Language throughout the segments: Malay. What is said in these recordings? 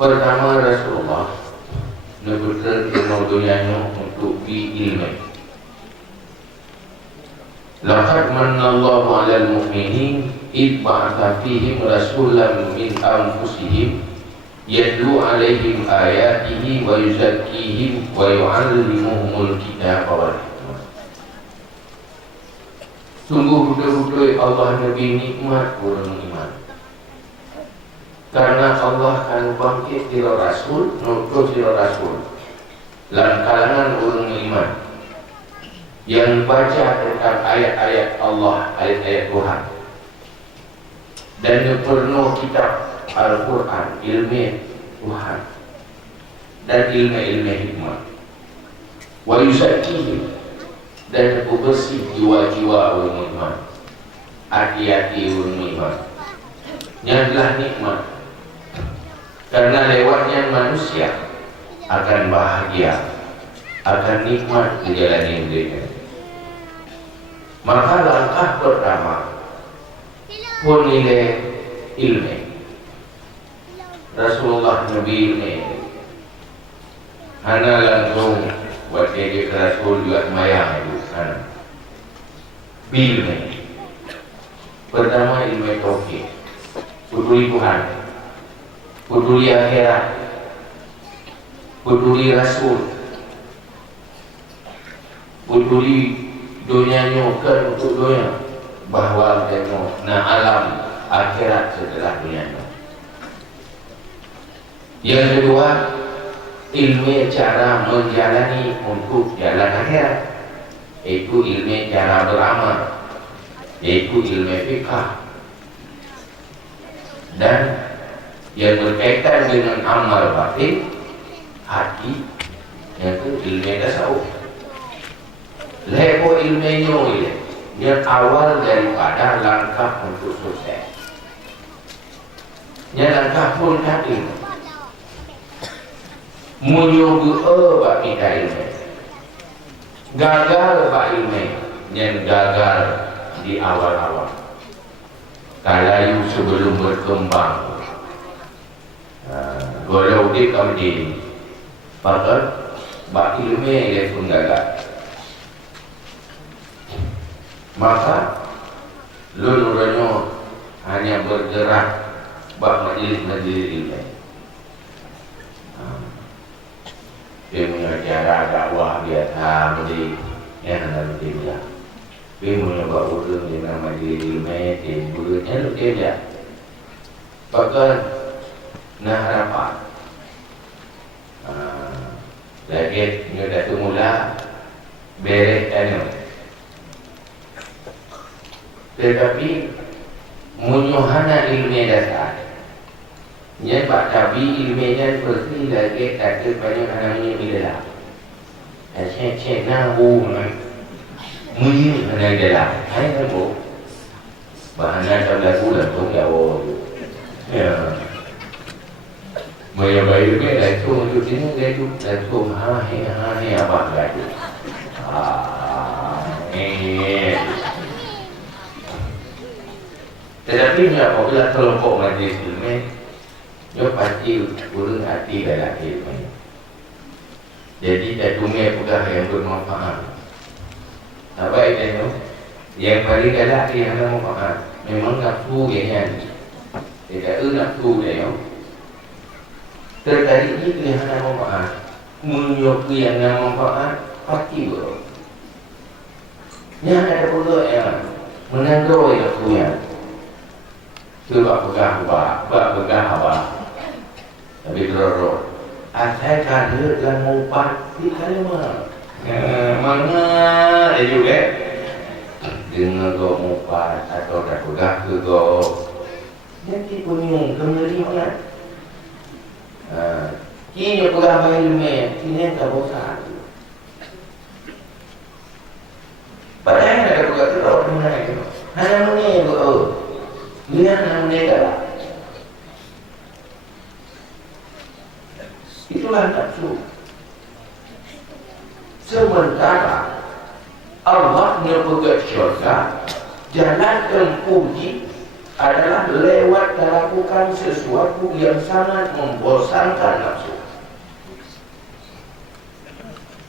Pertama, Rasulullah Nabi dunia untuk ilmu. Laqad manallahu 'alal mu'minin id ba'atha fihim rasulan min anfusihim yatlu 'alaihim ayatihi wa yuzakkihim wa yu'allimuhumul kitaba wal hikmah. Sungguh betul-betul Allah Nabi nikmat orang iman. Karena Allah akan bangkit sira rasul, nutus sira rasul lan kalangan orang iman yang baca tentang ayat-ayat Allah, ayat-ayat Tuhan, dan yang penuh kitab Al-Quran, ilmu Tuhan dan ilmu hikmah. Wa yuzakkihim, dan bersih jiwa-jiwa orang iman, hati-hati orang iman. Yang adalah nikmat, karena lewatnya manusia akan bahagia, akan nikmat menjalani hidupnya. Maka langkah pertama pun nilai ilmu. Rasulullah Nabi ilmu hana langsung buat jadi Rasul juga semayang itu sana. Ilmu pertama ilmu tauhid, peduli Tuhan, peduli akhirat, peduli Rasul, peduli dunianya bukan untuk dunia, bahawa tengok na alam akhirat setelah dunia. Yang kedua, ilmu cara menjalani untuk jalan akhirat, iaitu ilmu cara beramal, iaitu ilmu fikah, dan yang berkaitan dengan amal batin hati, yaitu ilmu tasawuf. Lepo ilmunya ini yang awal daripada langkah untuk sukses. Yang langkah pun tadi menyuguh bak kita ilmu, gagal bak ilmu, yang gagal di awal-awal. Kalau sebelum berkembang, kalau dia kemudian pada bak ilmu dia pun gagal. Maka lulurannya hanya bergerak bak majlis-majlis ilmu. Dia punya cara dakwah biasa menjadi yang ada di dia. Dia punya buat urut dengan majlis ilmu, dia urutnya lu dia. Bahkan nak rapat. Lagi ni dah mula beres anu. Tetapi munyuhana ilmu dasar, nya pak tabi ilmunya seperti lagi tak banyak anaknya bila, cek nahu mana, mungkin mana bila, hai nahu, bahannya tablah bulan tu jauh, ya, maya bayi ni dah tu untuk ini dah tu hai apa lagi, tetapi apabila kelompok majlis ilmu, dia pasti urut hati dalam ilmu. Jadi tak tungai pegang yang bermanfaat. Apa itu? Yang paling galak yang bermanfaat. Memang nafsu yang tidak nafsu dia. Tertarik itu yang bermanfaat. Menyukai yang bermanfaat pasti bro. Yang ada pula yang menandoi yang punya. Sebab pegang apa, tapi terus asal kada dan mumpat di kalima. Mana juga dengan go mumpat atau tak pegang ke go. Jadi punyung kembali mana? Kini pegang bayi lume, kini tak bosan. Padahal ada pegang terus mana itu? Hanya ni go. Dia namanya adalah itulah nafsu. Sementara Allah menyebut syurga jalan tempuji adalah lewat melakukan sesuatu yang sangat membosankan nafsu.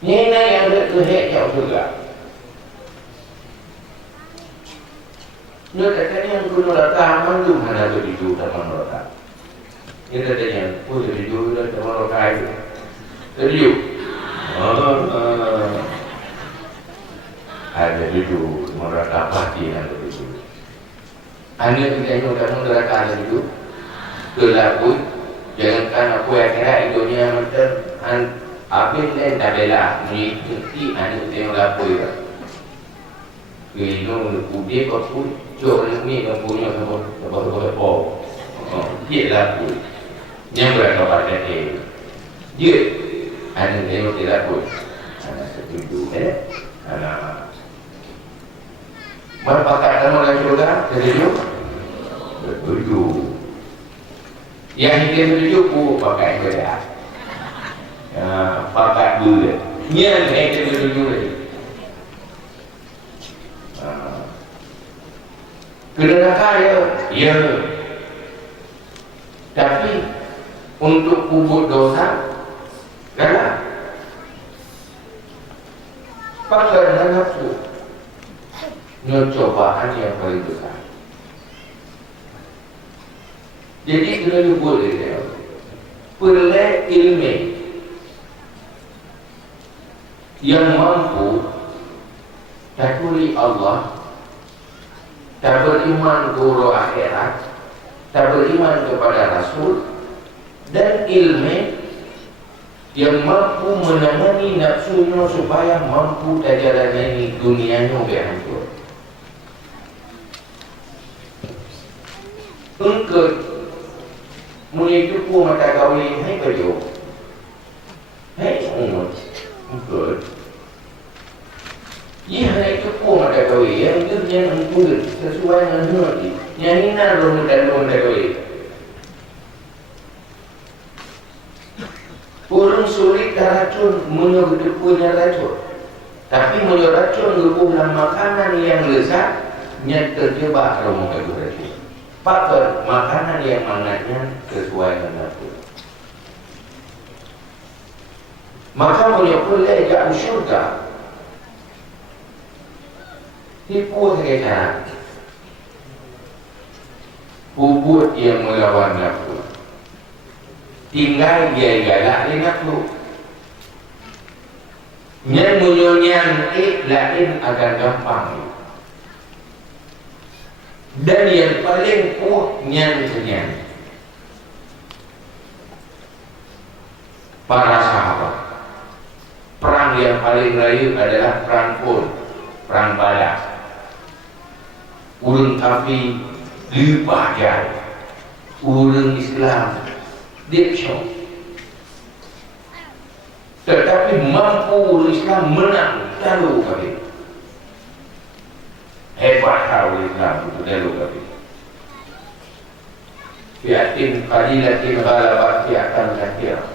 Ini yang berkehek yang juga. Dia katanya yang guna rata mandu mana beridu taman rata. Dia katanya, beridu dah taman rata itu. Beridu. Ada beridu, taman rata pasti ada beridu. Anda kita yang kamu neraka ada beridu. Kelakui, jangankan aku yang kira dunia macam habis dan tak bela mengikuti anda yang lapui. Kena udah kau pun jauh ni kau punya apa? Dia lapui. Yang berapa pada dia anda yang tidak lapui. Anda setuju anda berpakat kamu lagi juga setuju? Setuju. Yang kita setuju pun pakai beda. Pakai dulu. Yang kita setuju lagi. Neraka ya. Tapi untuk kubur dosa kalah. Pakai dengan nafsu. Ini cobaan yang paling besar. Jadi kena boleh dia. Perlu ilmu yang mampu takuri Allah, tak beriman guru akhirat, tak beriman kepada Rasul, dan ilmu yang mampu menangani nafsunya supaya mampu tajalani dunianya berhancur. Engkau menipu mata kawin, hai baju, hai umur, engkau. Ia itu pun ada kawin yang itu yang mengkulit sesuai dengan hati. Yang ini nak rumah ada kawin. Orang sulit racun menyuruh punya racun. Tapi menyuruh racun merupakan makanan yang lezat yang terjebak rumah racun. Pakai makanan yang mangatnya sesuai dengan hati. Maka menyuruh lejak syurga. Tipu sebagai cara bubut yang melawan nafsu, tinggal dia galak di nafsu. Yang menyonyan lain agak gampang, dan yang paling kuat nyan. Para sahabat, perang yang paling rayu adalah perang Uhud, perang Badar. Orang kafir lebah jauh, orang Islam diksyok. Tetapi mampu orang Islam menang lalu kafir. Hebat orang Islam itu lalu kafir. Fiatin qalilatin ghalabat fi'atan katsirah.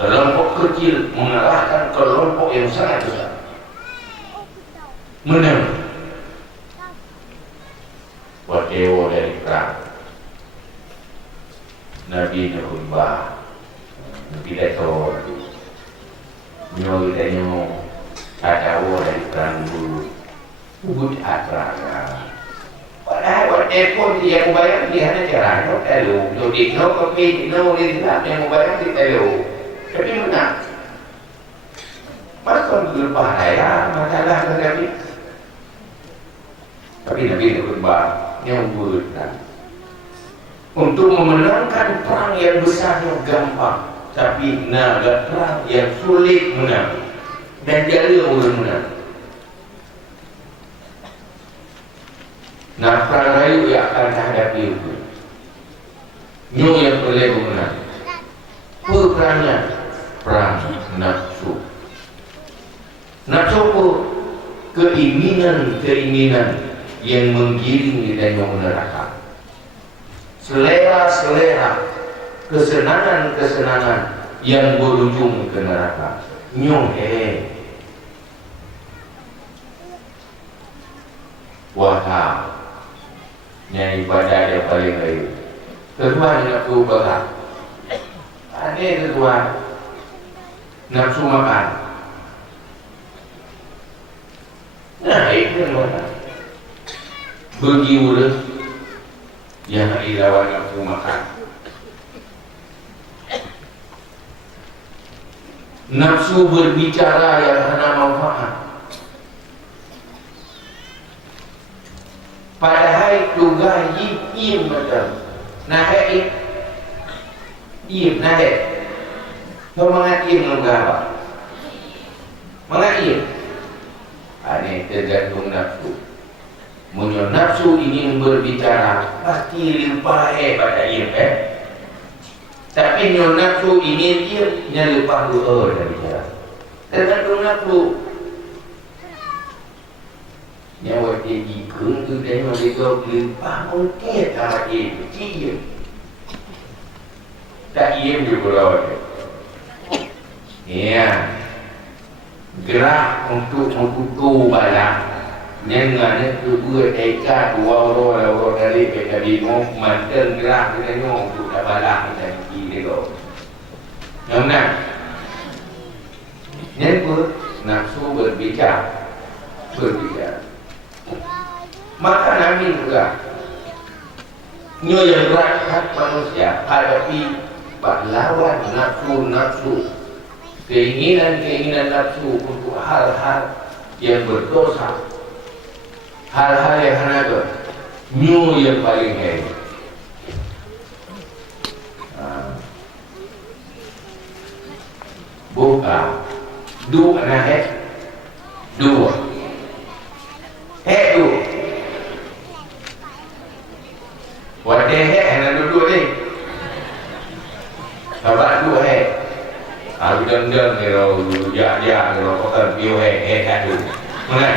Kelompok kecil mengalahkan kelompok yang sangat besar. Menang. Wadewo dari perang Nabi khutbah pidato nyo katawo dari perang dulu ubud atranga padahal wadewo dia membayar dia hanya caranya lalu jadi no kopi no Islam yang membayar di lalu tapi menang masa lepas raya masalah tapi Nabi khutbah yang berdan untuk memenangkan perang yang besar yang gampang, tapi naga perang yang sulit menang dan jala orang menang. Nah, perang rayu yang akan hadapi itu nyo yang boleh menang. Perangnya perang nafsu. Nafsu pun keinginan yang menggiring di dalam neraka. Selera-selera, kesenangan-kesenangan yang berujung ke neraka. Wahai yang ibadah yang paling baik. Kedua nafsu berat. Ini kedua nafsu makan. Itu mana? Begitu yang ilawan nafsu makan. Nafsu berbicara yang hanya manfaat. Padahal juga im macam naik im naik. Kau mengatim juga apa? Mengatim. Ini tergantung nafsu. Muncul nafsu ingin berbicara pasti lupa pada im Tapi nyo nafsu ingin ia lupa dari bicara. Tergantung nafsu. Nyawa tinggi keng tu dia mereka lupa mungkin sama ia. Tak ia juga ya. Gerak untuk tu bala. Nengan tu buat eka dua orang dari PKB mantan gerak dengan untuk bala dan kiri. Nampak? Yang nafsu berbicara. Maka Nabi juga nyo yang berat manusia hadapi lawan nafsu keinginan nafsu untuk hal-hal yang berdosa, hal-hal yang hanaga nyo yang paling hebat. Buka dua dua du Wadah yang duduk ni Abang tu Aku dendam ni kalau dia kalau kata bio kat tu mana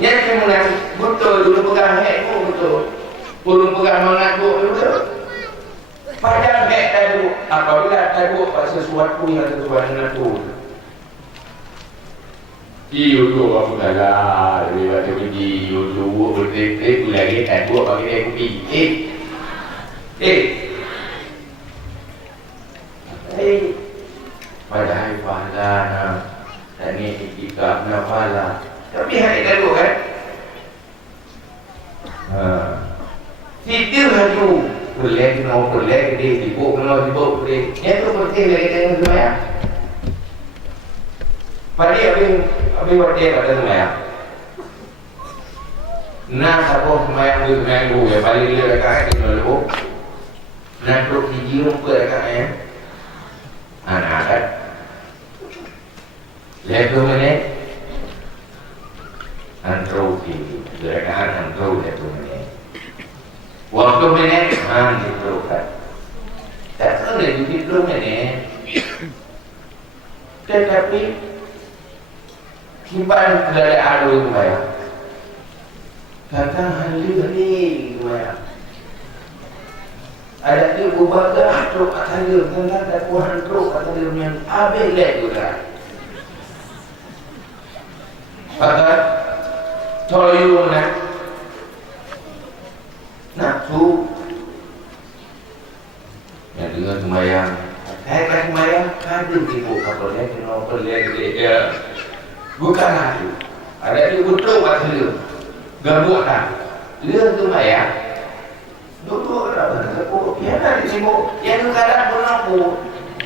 yang kemudian betul dulu pegang betul belum pegang mengaku betul padahal tadi apabila tadi sesuatu yang sesuai dengan tu YouTube apa kala dia baca pergi YouTube betul lagi tak buat bagi dia kopi padahal pahala dan ni itikaf nafala tapi hari lalu tidur haju boleh dia sibuk dia yang tu penting dari kita semua ya pada Abi waktu pada semaya. Nah, siapa semaya dulu ya balik dia dekat dulu. Nah, terus hiji rupa dekat anak kan. Lihat tu mana? Antro hiji dekat antro lihat tu mana. Waktu mana? Antro kan. Tak tahu dia itu mana. Tetapi simpan dari adu maya. Kata hari maya. Ada tu ubah truk atas dia, kan ada kuan truk atas dia yang abis lek juga. Kata toyu nafsu yang dengan sembahyang. Kan sembahyang ada sibuk kapal dia bukan itu. Ada dia betul masa dia. Gabuk tak. Dia tu maya. Duduk lah. Dia nak disibuk. Yang tu kadang pun aku.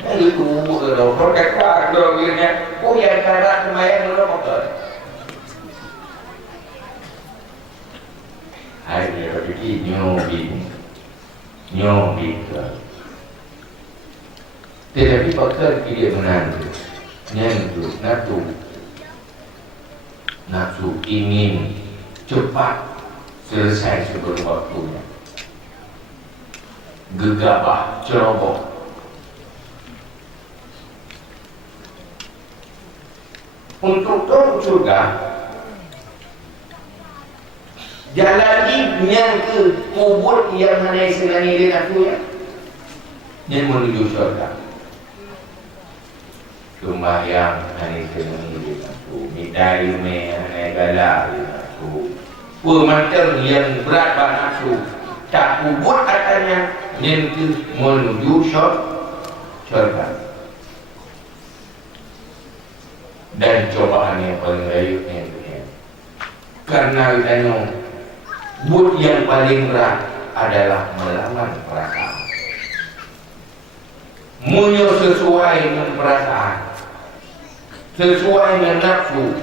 Yang itu kalau protek pak. Kalau bilangnya. Yang kadang semaya dulu motor. Hai dia pergi nyobi ke. Tetapi faktor dia menantu. Yang itu nafsu ingin cepat selesai sebelum waktunya. Gegabah, ceroboh. Untuk turun surga, jalan yang ke kubur yang hanya selani dia nafsunya, yang menuju surga. Sembahyang hanya selani dia nafsu. Minta ilmu hanya galak Pemantang yang berat pada nafsu tak buat katanya nanti menuju syurga. Dan cobaan yang paling rayunya dunia. Karena katanya buat yang paling berat adalah melawan perasaan. Munyo sesuai dengan perasaan, sesuai dengan nafsu,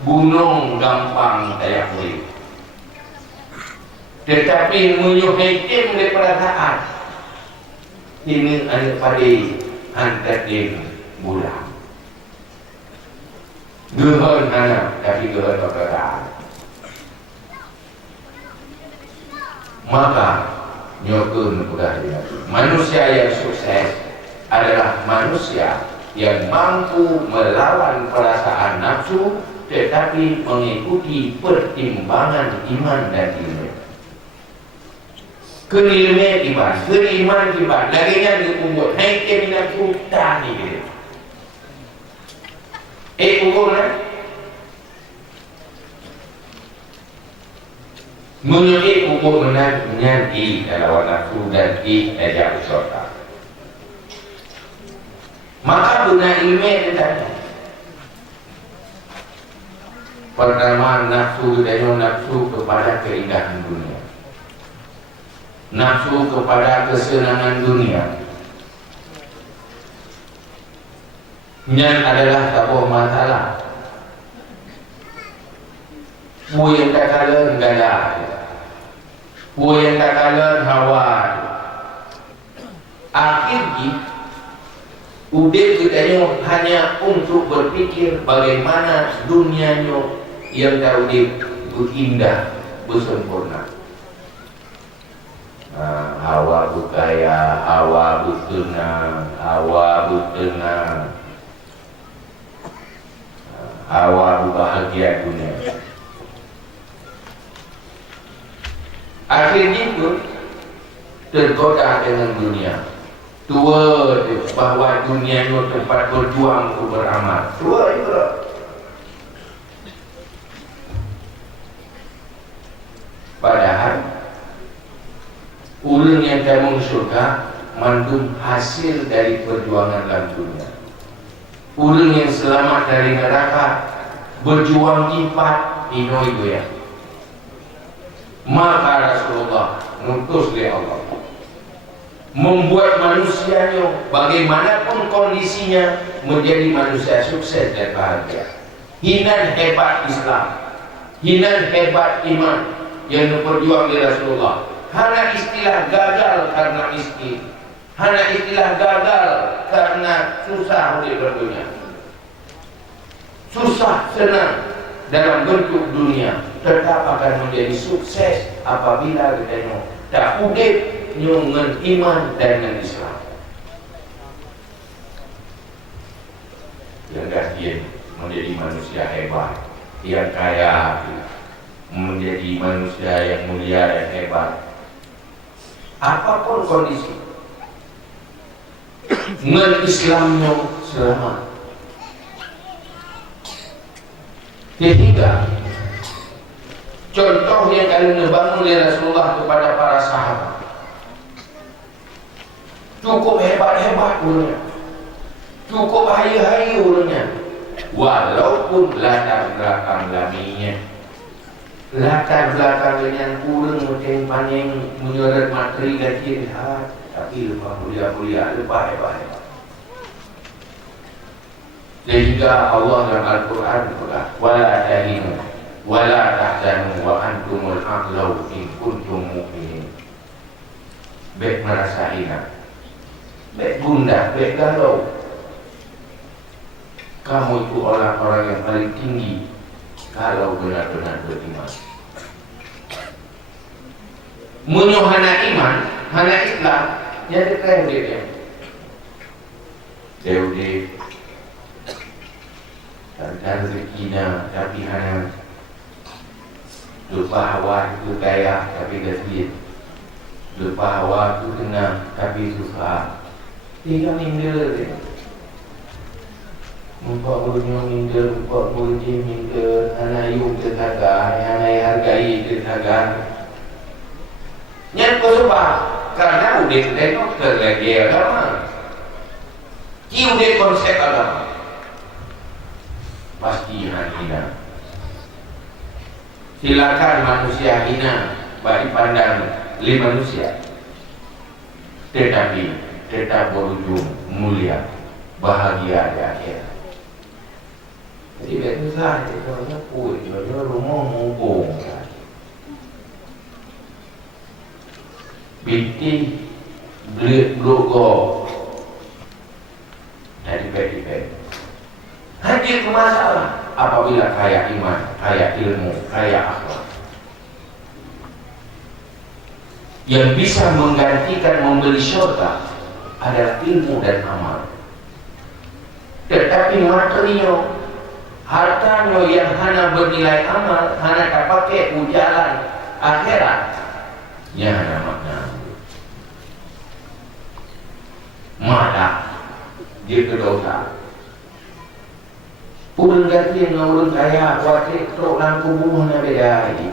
gunung gampang kayak boleh. Tetapi munyo hakim dari perasaan, ini ada pada antakin bulan. Gehon anak, tapi gehon perasaan. Maka nyokun mudah dia. Manusia yang sukses adalah manusia yang mampu melawan perasaan nafsu tetapi mengikuti pertimbangan iman dan ilmu. Kelilme iman, keiman iman, laginya diumbut. Hai kemina kuta ni gitu. Ukur lah. Menurut ukur menang i dalam nafsu dan i ejak usaha. Maka guna ilmu tadi. Pertama nafsu dan nafsu kepada keindahan dunia. Nafsu kepada kesenangan dunia. Yang adalah sebuah masalah. Pu yang tak kalah gada. Pu yang tak kalah hawa. Akhirnya udeh kita hanya untuk berpikir bagaimana dunianya yang dah udeh berindah, bersempurna. Hawa berkaya, hawa bertenang, hawa bertenang, hawa berbahagia dunia. Akhirnya itu tergoda dengan dunia. Tua bahawa dunia itu tempat berjuang untuk beramal. Tua juga. Padahal orang yang kamu surga mandum hasil dari perjuangan dalam dunia. Orang yang selamat dari neraka berjuang lipat inoi goyang. Maka Rasulullah mengutus oleh Allah membuat manusianya bagaimanapun kondisinya menjadi manusia sukses dan bahagia. Hinan hebat Islam, hinan hebat iman yang berjuang di Rasulullah. Hanya istilah gagal karena miskin, hanya istilah gagal karena susah oleh berdunia. Susah senang dalam bentuk dunia tetap akan menjadi sukses apabila kita tak udip dengan iman dan dengan Islam. Yang dahsyat menjadi manusia hebat, yang kaya, menjadi manusia yang mulia dan hebat. Apapun kondisi, dengan Islamnya selamat. Ketiga, contoh yang kali dibangun oleh Rasulullah kepada para sahabat cukup hebat-hebat urutnya, cukup hayu-hayu urutnya, walaupun latar belakang laminya, latar belakangnya kurang macam paning menyeret materi dan jihad, tapi lepas mulia-mulia, lepas hebat-hebat. Sehingga Allah dalam Al-Quran berkata, wala tahinu wala tahzanu wa antumul a'lau in kuntum mu'minin. Baik merasa hina, baik gundah, baik galau. Kamu itu orang-orang yang paling tinggi kalau benar-benar beriman. Munyo hana iman, hana Islam, jadi kaya dia. Deudi dan rezekinya tapi hanya lupa hawa itu kaya tapi gaji, lupa hawa itu tenang tapi susah. Tinggal minggir dia. Empat burunya minta, empat burunya minta, anak ayuh tertagar, anak hargai tertagar. Yang sebab karena udah tengok terlagi agama, udah konsep agama, pasti hina. Silakan manusia hina bagi pandang li manusia, tetapi tetap berujung mulia, bahagia di akhirat. Jadi betul saja kalau aku jual rumah mumpung. Binti belit logo dari bed. Hadir ke masalah apabila kaya iman, kaya ilmu, kaya akhlak. Yang bisa menggantikan membeli syurga adalah ilmu dan amal. Tetapi material, hartanya yang hanya bernilai amal, hanya tak pakai ujalan akhirat, ya hanya makna malah dia kedosa. Urang ganti dengan urang kaya, wakil teruk dalam kubuhnya beda lagi.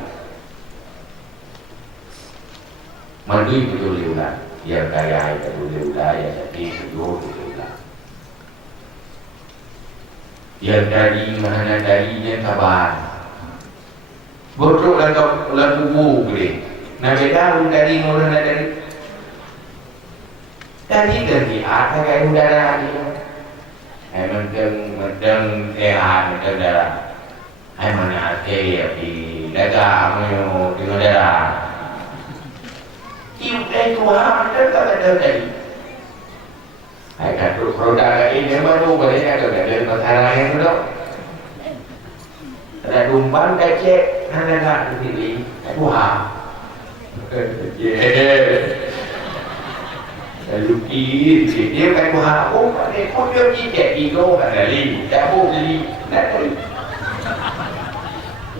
Mandui betul diulang, yang kaya itu betul diulang, yang sakit betul diulang. Yang tadi mana tadinya kabar, bodoh dalam kubuh boleh. Nak beda urang tadi orang nak tadi ganti ada kayak udara ni. Mendeng sehat, mendeng darah. Hai mana saya di dagang yo dengan darah. Iu Tuhan ada tadi. Hai kata produk ini baru boleh ada masalah yang tu. Ada dumpan kecek, ada sendiri. Tuhan. Luki dia kan buat aku pada pun dia cicak ego kan li tak boleh nak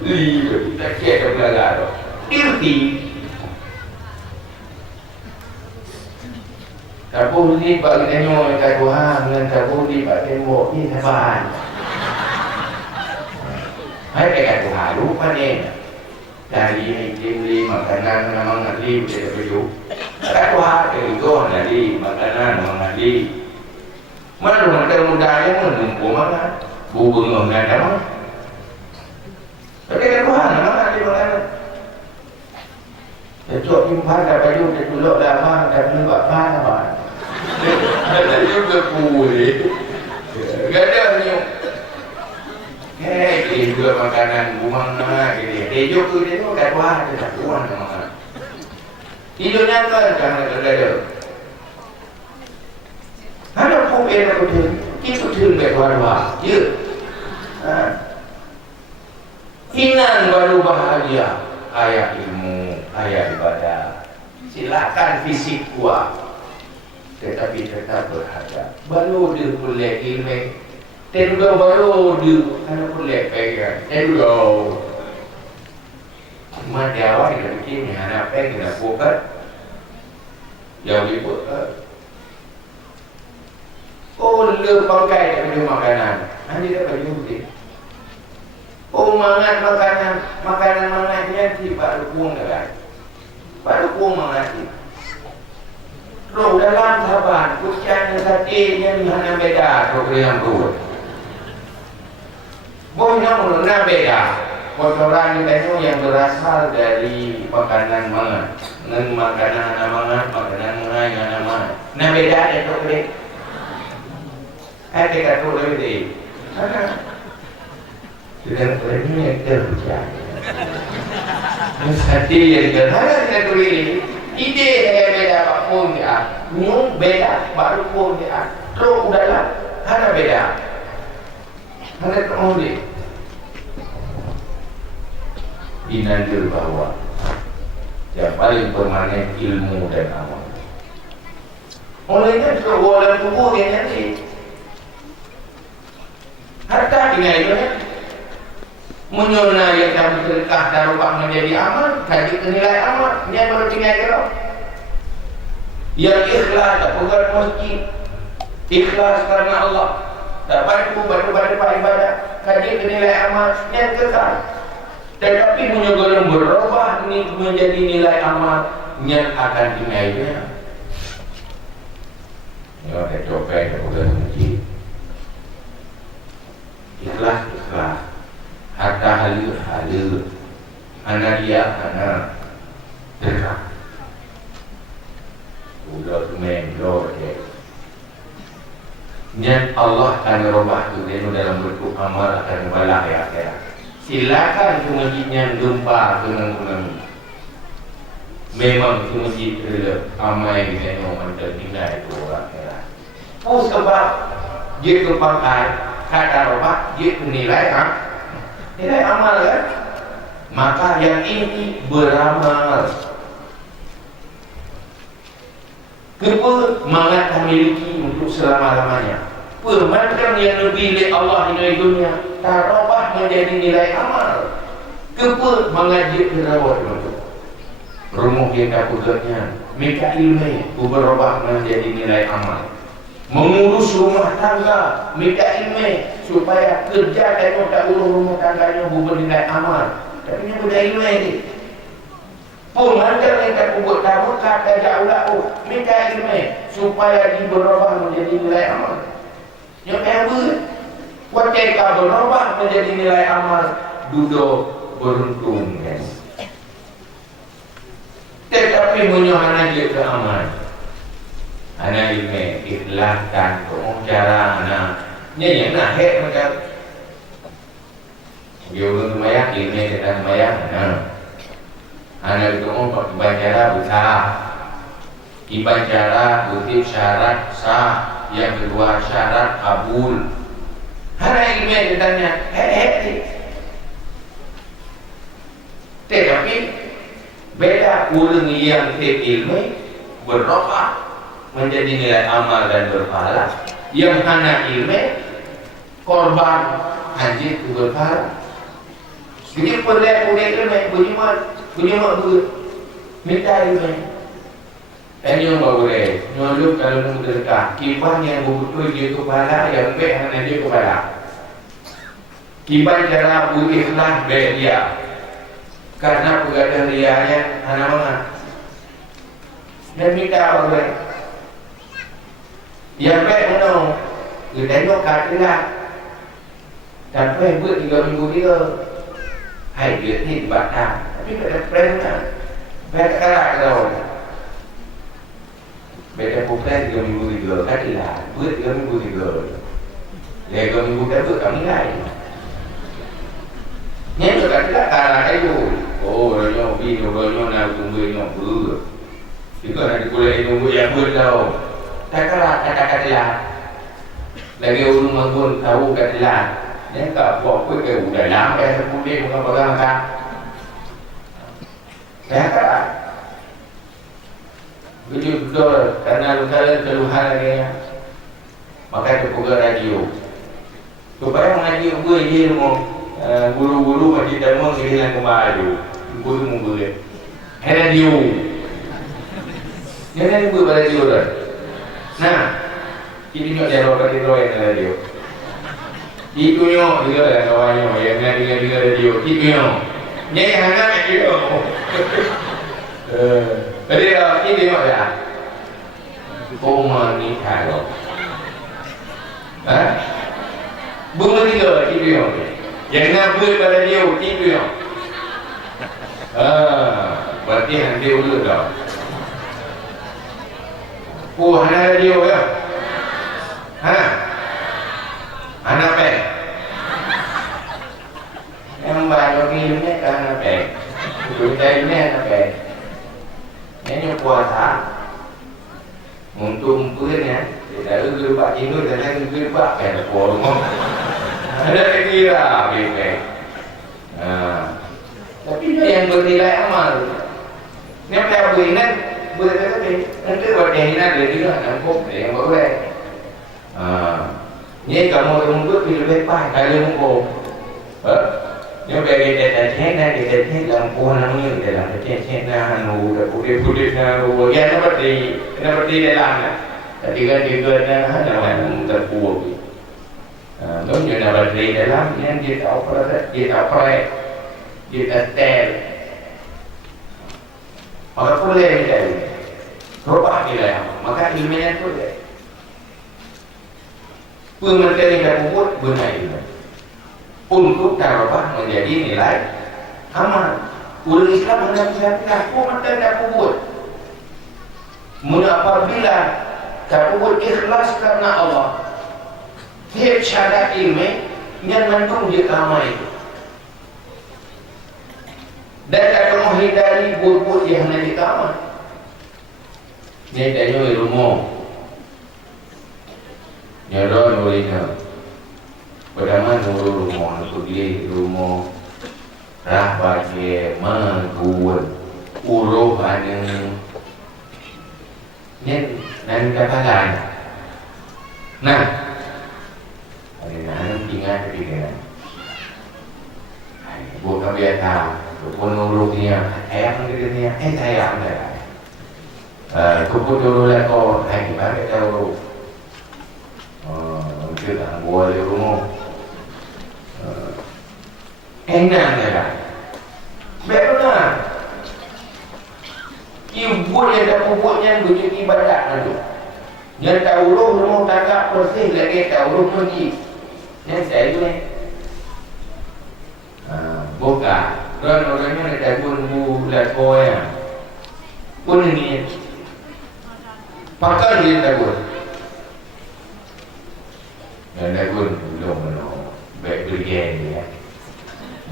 li tak cek belakang dirti tak boleh bagi tengok kat Tuhan dengan tak boleh bagi tengok ni sabar hai kat Tuhan lupa ni dari beli makanan memang li boleh baju kat Tuhan itu nanti makanan mengali mana rumah mudanya menumpu mana bubur mengenai mana tapi kat Tuhan mana di mana Jok jumpa dah baju dia tuluk dah abang dah buat pan abang ada juga boleh gak ada ni ini juga makanan bumang nama dia juga dia tu kat Tuhan dia tak kuat makanan hidupnya kan jangan ada. Ada pun era betul, itu terlibat warna, ya. Inan baru bahagia, kaya ilmu, kaya ibadah. Silakan fisik kuat, tetapi tetap berharga. Baru dia boleh ilmu, tentu baru dia kan boleh pegang, tentu. Cuma Jawa yang begini, anak pengen nak buat jauh lebih oh lepangkai baju makanan hanya dia baju dia oh mangat makanan mangatnya di Pak Lukung kan Pak Lukung mangati roh dalam sahabat kucian satinya hanya beda roh yang buat boleh nak beda kotoran itu yang berasal dari makanan mana? Dengan makanan mana? Makanan mana? Nah beda itu boleh. Ada kata boleh. Mana? Tidak boleh terbuka. Hati yang terhadap tidak boleh. Ide yang beda pun dia, new beda baru pun dia. Terus udahlah, ada beda. Ada boleh. Dinandir bahwa yang paling permanen ilmu dan amal. Olehnya dalam tubuh yang nanti harta dengan itu menyona yang dah bersedekah dan rubah menjadi amal, jadi nilai amal, dia baru tinggal kalau yang ikhlas tak pegang masjid, ikhlas karena Allah, Tak bantu ibadah kaji nilai amal yang kekal. Tetapi punya golong berubah ni menjadi nilai amal yang akan dimainya. Ya, ada coba kepada masjid. Ikhlas. Harta halu. Anak dia anak dekat. Udah main lo je. Niat Allah akan merubah tu dia dalam bentuk amal akan balah ya akhirat. Silakan ke masjidnya gempa tsunami. Memang ke masjid ramai di sana orang tertinggal itu orang akhirat. Sebab dia kepakai kata robah dia nilai nilai amal kan. Maka yang ini beramal. Kenapa mangat memiliki untuk selama-lamanya? Permainan yang lebih oleh Allah di dunia tarobah menjadi nilai amal. Kenapa mengajak kerawat untuk rumah kita pegangnya minta ilmu berubah menjadi nilai amal. Mengurus rumah tangga minta ilmu supaya kerja dan tak urus rumah tangganya bernilai amal. Tapi yang sudah ilmu ni pengantar yang tak kubur tahu kata jauh minta ilmu supaya berubah menjadi nilai amal. Yang apa? Wajah kau berubah menjadi nilai amal duduk beruntung kan. Tetapi menyohana je ke amal. Anak ilmu ikhlas dan cara anak yang nak hek macam dia orang semayang ilmu kita semayang anak itu untuk ibadah besar, ibadah bukti syarat sah, yang kedua syarat kabul. Anak ilmu ditanya tetapi beda orang yang ilmu berubah menjadi nilai amal dan berpahala. Yang anak ilmu korban anjir berpahala. Jadi perlu ilmu punya minta ilmu. Tanya apa boleh? Nyolok kalau nak berdekat. Kipas yang betul dia kepala, yang baik anak dia kepala. Kipas cara berikhlas baik dia. Karena perkataan dia yang anak mana? Dan minta apa boleh? Yang baik mana? Dia tengok katalah. Sampai buat 3 minggu dia. Hai dia ni dibatang. Tapi tak ada plan kan. Baik kalah kau. Baik plan 3 minggu dia. Katalah. Buat 3 minggu dia. 3 minggu dia buat kami lain. Yang tu katalah kalah kayu. Oh, raya bini, raya nak tunggu yang ber. Jika nak dikulai tunggu yang ber tau. Tak kalah kata-katalah. Lagi orang menggun tahu katalah. Yang tak buat pun ke udah lama sepuluh bukan pegang tak. Saya kata betul karena luka keluhan lagi. Maka itu pegang radio. Supaya mengaji gue je guru-guru masjid demo kehilangan kembali. Guru boleh. Radio. Jangan gue radio dah. Nah, ini nak jalan kat radio. Itu yo dia lah kawannya yang dengan radio itu yo. Ni hanya itu. Jadi ini mana? Komani kalau. Bunga dia itu yo. Yang nak buat pada dia itu yo. Berarti nanti dulu dah. Hanya radio ya. Anak pek. Yang baru ini anak pek. Kita ini anak pek. Ini puasa. Untuk punya kita dulu pak Indo dan dulu pak ada porong. Ada kira gitu. Tapi yang bernilai amal. Ini apa berinan? Berinan nanti berinan dari juga nampak yang boleh. Ni kamu rumput pilih lepas kalau muka. Ni bagi dia cina dia cina lampu namanya dalam dia cina anu putih anu yang seperti dalam. Tadi kan dia ada nama terpuak. giống như là bệnh lý để lắm nên dia tak operate dia tak stel maka boleh dia rubah dia maka ilmiah boleh pemerintah yang buat benar itu untuk darabah menjadi nilai amal orang Islam mengajarkan pemerintah yang buat apabila tak buat ikhlas karena Allah dia syahadat ilmi yang mendung dia ramai dan tak menghindari buat-buat yang nanti tamat dia tak nyoi rumah nyaron olehnya pertama nuru rumah pergi rumah rah bagi mengguan uruh yang ni nanti katakan nah ada ingat ketika bukan biasa penurutnya dia saya kumpul dulu lah kau hai kita tahu kita buat di rumah enak lah betul ibu yang dah pupuknya bunyi ibadat tu yang tahu rumah tangga bersih lagi tahu pergi yang saya tu ni buka orang-orangnya ada guru lekor ya pun ini pakar dia tahu dan guru belum baik bergen ya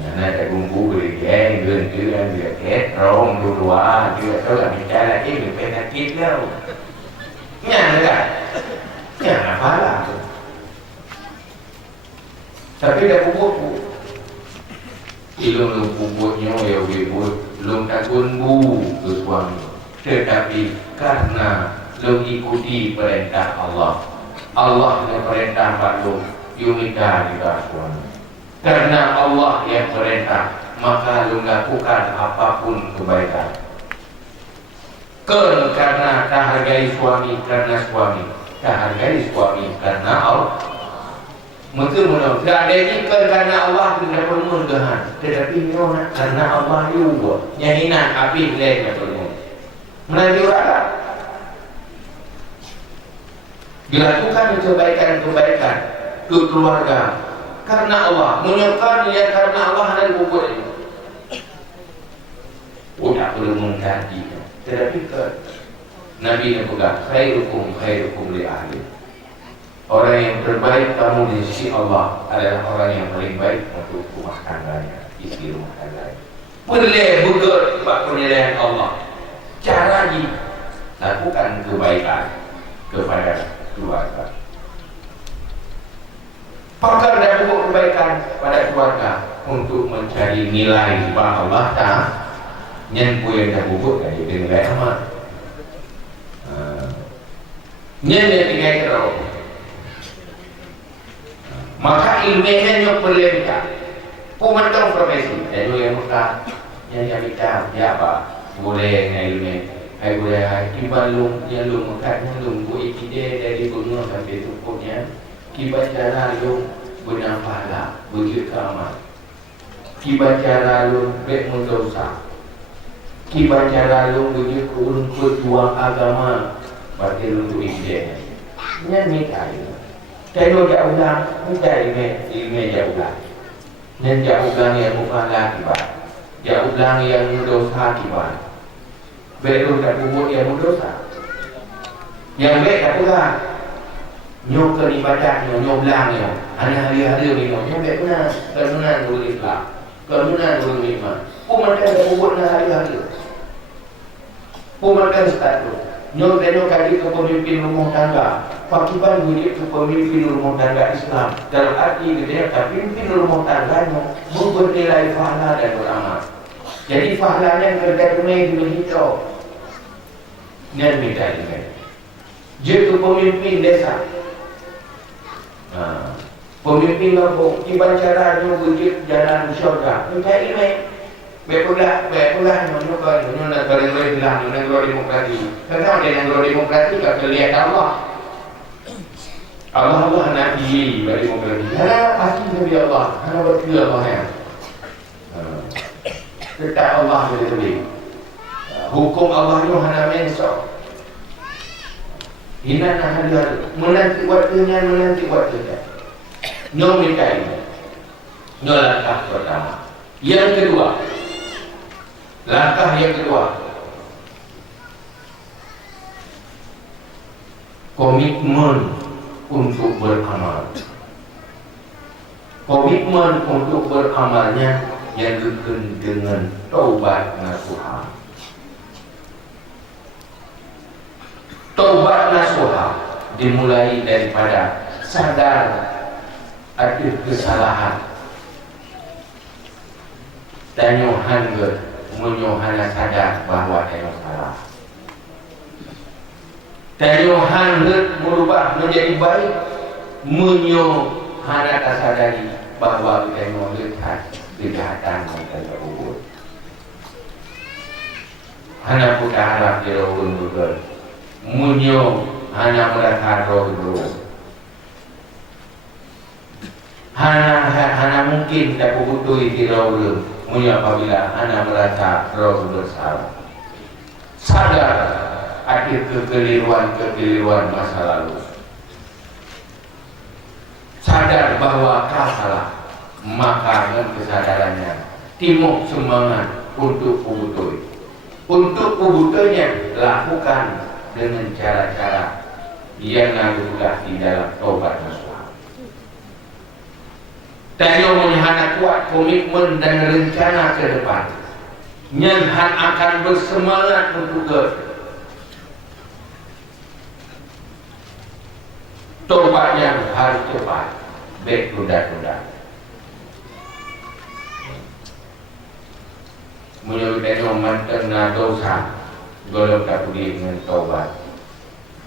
nah ada guru bergen guru dia ket rong dua dia tahu lah bicara ini penyakit lah nyala nyala pala tapi dah pupuk ilmu pupuknya ya buat belum takun bu ke suami tetapi karena belum ikuti perintah Allah yang perintah baru yumika juga suami karena Allah yang perintah maka lu lakukan apapun kebaikan karena tak hargai suami karena suami tak hargai suami karena Allah mungkin tidak ada ini karena Allah tidak permudahan tetapi orang karena Allah juga nyahinan api lain perlu melanjut ada dilakukan kebaikan ke keluarga karena Allah menyukai dia karena Allah dan buat ini tidak perlu mengkaji tetapi Nabi yang pegang khairukum li ahli orang yang terbaik kamu di sisi Allah adalah orang yang paling baik untuk rumah tangganya, istri rumah tangganya. Boleh buka buat penilaian Allah. Cara lakukan kebaikan kepada keluarga. Pakar dan buat kebaikan pada keluarga untuk mencari nilai sebab Allah tak nyen punya dah bubuk dari nilai amal. Nyen nilai terlalu. Maka ilmiahnya yang perlengkap pementang profesi dan yang muka yang kita ya apa boleh dengan ilmiah hai boleh hai kibalung yang lu mengkatnya lu buat ide dari gunung sampai tukuknya kibacara lu bernafala wujud keamal kibacara lu baik mendosa kibacara lu wujud kejuang agama bagi lu untuk ide nya nikah kalau dia ulang, kita ilmu dia ulang. Dan dia ulang yang bukan lagi bah. Dia ulang yang dosa kibar. Baru tak buat yang dosa. Yang baik tak ulang. Nyok ibadat, nyok ulang nyok. Anak hari-hari ni nyok. Nyok baik benar. Kemudian dulu Islam. Kemudian dulu iman. Pemerintah tak buat hari-hari. Pemerintah start tu. Nyok kali kepemimpin rumah tangga. Pakiban bunyi itu pemimpin rumah tangga Islam dalam arti dia pemimpin rumah tangganya bernilai pahala dan beramal. Jadi pahalanya kerja tunai dulu hijau. Niat minta ini. Dia itu pemimpin desa. Pemimpin kampung tiba caranya wujud jalan syurga. Minta ini. Bepulah menyukai nak berlari bilang dengan demokrasi. Kenapa dengan demokrasi tak terlihat Allah? Allah nak diri bagi muka lagi. Hana pasti Nabi Allah. Hana berkira Allah ya. Tetap Allah boleh beli. Hukum Allah itu hana mensok. Hina nak hadir. Menanti waktunya, menanti waktunya. No minta ini. No langkah pertama. Yang kedua. Langkah yang kedua. Komitmen untuk beramal. Komitmen untuk beramalnya yang dikenal dengan taubat nasuha. Taubat nasuha dimulai daripada sadar ada kesalahan dan menyohana sadar bahawa ada salah. Tayohan merubah menjadi baik, menyohana sadari bahawa kita melihat kejahatan yang tersebut. Hana pun harap dirahun juga, menyohana merasa roh. Hana mungkin tak butuh dirahun, apabila hana merasa roh bersalah. Sadar akhir kekeliruan masa lalu. Sadar bahawa kau salah, maka dengan kesadarannya timur semangat untuk ubutui. Untuk ubutuynya lakukan dengan cara-cara yang sudah di dalam taubat nasuha. Tayo menghana kuat komitmen dan rencana ke depan. Nyanhan akan bersemangat untuk taubat yang harus cepat, baik tunda-tunda. Menyebutkan mantan dosa, golong tak boleh dengan taubat.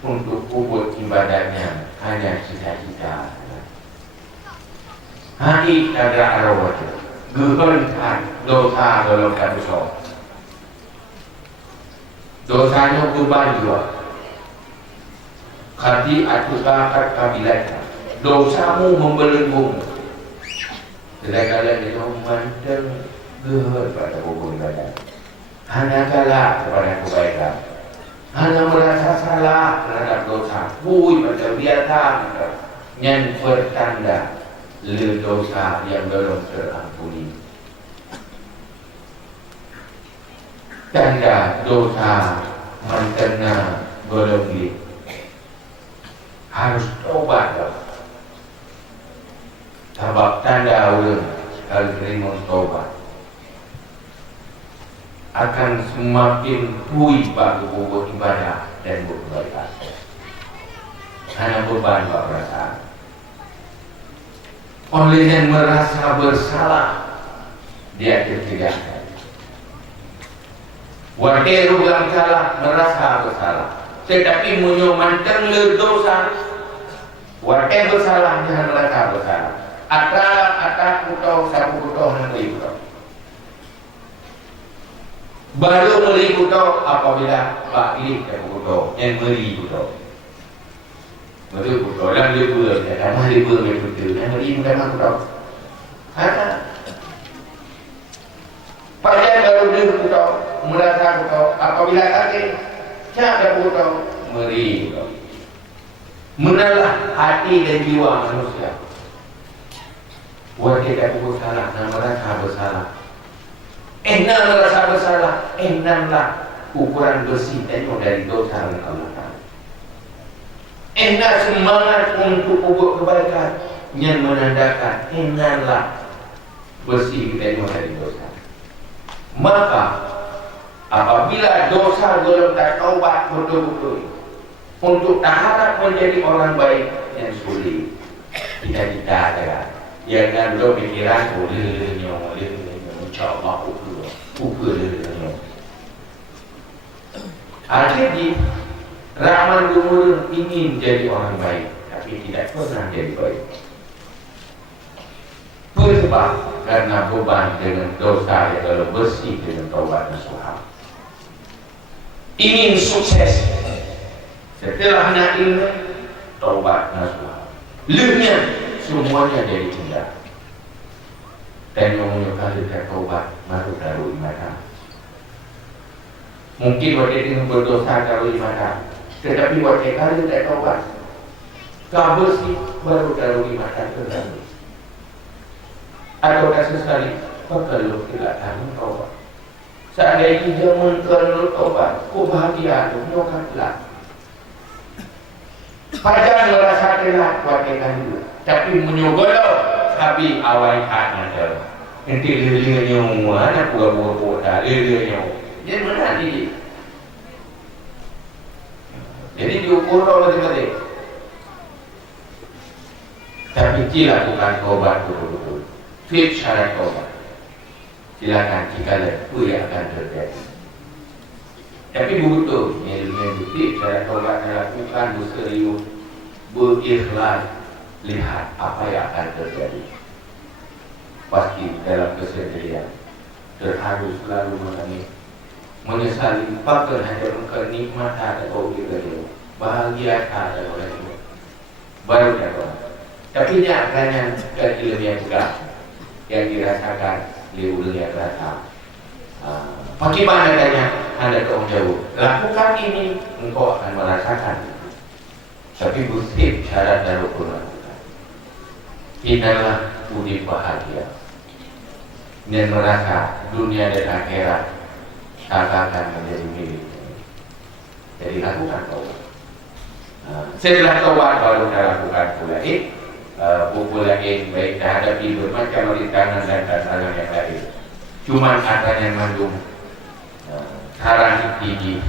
Untuk ubud ibadahnya hanya cita-cita. Hari ada arwah, gehendak dosa golong tak besar. Dosanya beban juga. Khati atukakat kabilatan, dosamu membelenggu. Kadang-kadang dia mantan geher pada hubung badan. Hanya galak kepada kebaikan. Hanya merasa salah terhadap dosa. Bui macam biasa. Yang bertanda le dosa yang belum terampuni. Tanda dosa mantena belum harus tobat. Sebab tanda orang kalau terima tobat akan semakin pui bagi buat ibadah dan buat kebaikan. Hanya beban buat perasaan. Oleh yang merasa bersalah, dia tertinggalkan. Wadah rugang salah, merasa bersalah. Tetapi menyomankan le dosa, wadah bersalah jangan merasa bersalah. Atak kutau, sabu kutau dan kutau. Baru meri kutau apabila bakli sabu kutau yang meri kutau. Betul kutau, dan dia ber, kadang dia ber betul, yang meri bukan kutau. Ada. Pada baru dia kutau, merasa kutau apabila sakit. Siapa kutau? Meri kutau. Menalah hati dan jiwa manusia. Buat kita pukul salah dan merasa bersalah. Enam merasa bersalah, enamlah ukuran bersih tengok dari dosa yang Allah Ta'ala. Enam semangat untuk buat kebaikan yang menandakan enamlah bersih tengok dari dosa. Maka apabila dosa belum tak taubat betul-betul untuk tak harap menjadi orang baik yang sulit, kita adalah jangan lo pikiran boleh insyaAllah ukur jadi Rahman Gumur ingin jadi orang baik tapi tidak pernah jadi baik. Sebab karena beban dengan dosa yang kalau bersih dengan taubat nasuha. Ingin sukses setelah nak ilmu taubat nasuha. Lehnya semuanya jadi indah. Dan yang menyukai dia taubat masuk dalam ibadah. Mungkin waktu itu berdosa dalam ibadah, tetapi waktu kali dia taubat, kabur sih baru dalam ibadah terlalu. Atau sesekali kalau tidak tahu taubat. Seandainya dia mengkandung taubat, kebahagiaan itu nyokaplah. Pajar merasa telah kuatkan dulu, tapi menyogolo habis awal hati nanti lelenya mana buah-buah dah lelenya. Jadi mana ni? Jadi diukur oleh dia. Tapi dilakukan taubat betul-betul. Fit syarat taubat. Silakan jika itu yang akan terjadi. Tapi betul, yang bukti cara taubat dilakukan berserius, berikhlas, lihat apa yang akan terjadi. Pasti dalam kesendirian, terharu selalu menangis, menyesali, bahkan hanya kenikmatan atau kita bahagia ada oleh itu. Baru dapat. Tapi ini akan keilmuan juga yang dirasakan di dunia rata. Bagaimana adanya Anda tanggung jawab? Lakukan ini, engkau akan merasakan. Tapi bersih syarat dan rukun lakukan. Inilah budi bahagia. Dan merasa dunia dan akhirat akan menjadi milik. Jadi lakukan taubat. Setelah taubat baru kita lakukan pula baik terhadapi bermacam rintangan dan tantangan yang lain. Cuma katanya mengandung saran tinggi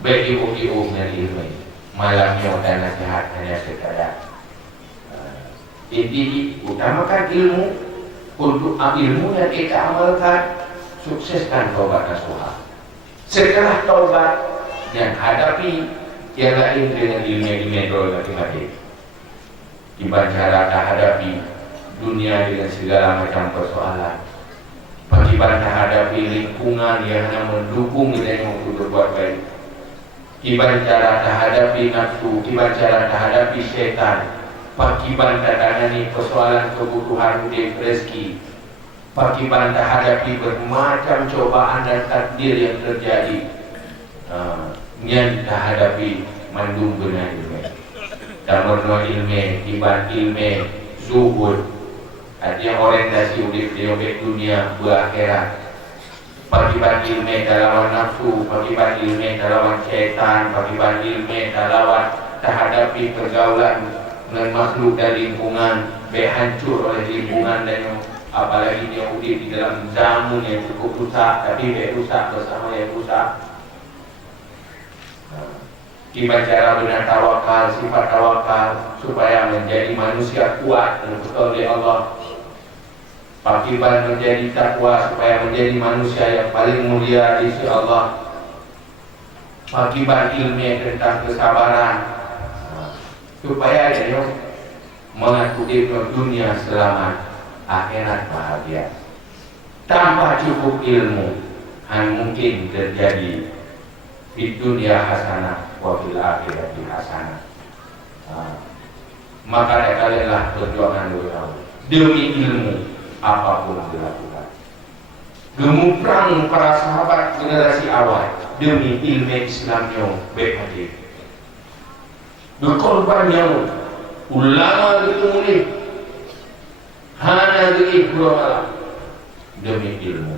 baik ibu-ibu dari ilmu malamnya dan nasihat hanya sekadar inti utamakan ilmu untuk ilmu yang kita amalkan, sukseskan taubat nasuha. Setelah taubat yang hadapi yang lain dengan ilmu lagi dibaca hadapi dunia dengan segala macam persoalan. Bagaimana hadapi lingkungan yang hanya mendukung kita untuk berbuat baik. Bagaimana cara hadapi nafsu, bagaimana cara hadapi setan. Bagaimana tangani persoalan kebutuhan hidup rezeki. Bagaimana hadapi bermacam cobaan dan takdir yang terjadi. Yang hadapi mandung benar ilmu. Damurno ilmu, tiba ilmu, zuhud. Artinya orientasi hidup dunia berakhirat. Bagaimana ilmu dalam nafsu, bagaimana ilmu dalam syaitan, bagaimana ilmu dalam terhadapi pergaulan dengan makhluk dan lingkungan, hancur oleh lingkungan dan apalagi dia hidup di dalam zaman yang cukup rusak, tapi rusak bersama yang rusak. Gimana cara benar tawakal, sifat tawakal supaya menjadi manusia kuat dan betul oleh Allah. Bagaimana menjadi takwa supaya menjadi manusia yang paling mulia di sisi Allah. Bagaimana ilmu tentang kesabaran supaya dia mengakuti dunia selamat, akhirat bahagia. Tanpa cukup ilmu, hanya mungkin terjadi di dunia hasanah wa fil akhirati hasanah. Maka kalianlah perjuangan demi ilmu apapun dilakukan. Gemuprang para sahabat generasi awal demi ilmu Islamnya baik hati. Berkorbannya ulama itu mulai hana dari malam demi ilmu.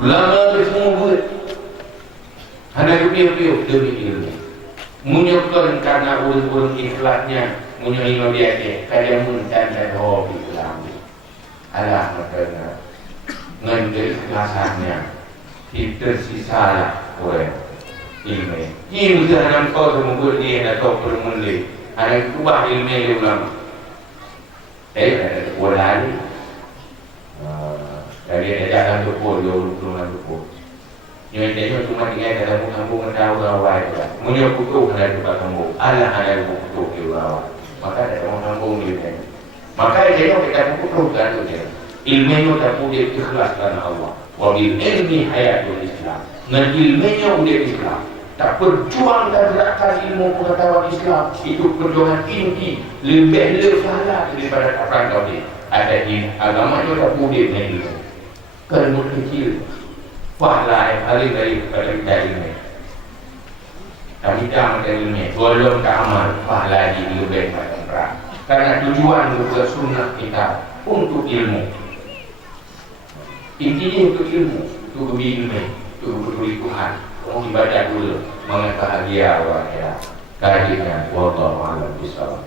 Ulama itu buat hana piu-piu demi ilmu. Menyokong karena urut-urut ikhlasnya menyokong dia kadang muntan dan hobi Islam. Allah makanya dengan keikhlasannya tersisa oleh ilmu. Ini dalam kau semua dia atau permuli. Ada kubah ilmu dia ulama. Ada ulali. Dari ada tukur, dia tukur. Yang dia cuma dia dalam kampung tahu awal juga. Munyok kutu ada di kampung. Allah ada kutu di awal. Maka ada orang kampung dia. Maka dia kita kutu kan dia. Ilmunya tak boleh ikhlas karena Allah. Wa bil ilmi hayatul Islam. Dengan ilmunya udah Islam. tak berjuang dan gerakan ilmu pengetahuan Islam itu perjuangan tinggi, lebih pahala daripada perang tauhid. Ada di agama itu ada budaya ini. Kalau kecil, pahala yang paling daripada kita ini. Kami jangan ini, belum ke amal, pahala di lebih pada perang. Karena tujuan bukan sunnah kita untuk ilmu. Intinya untuk ilmu, untuk ilmu, untuk peduli Tuhan. Orang ibadah dulu, mengenai bahagia Allah ya. Kajian, wallahu a'lam bishawab.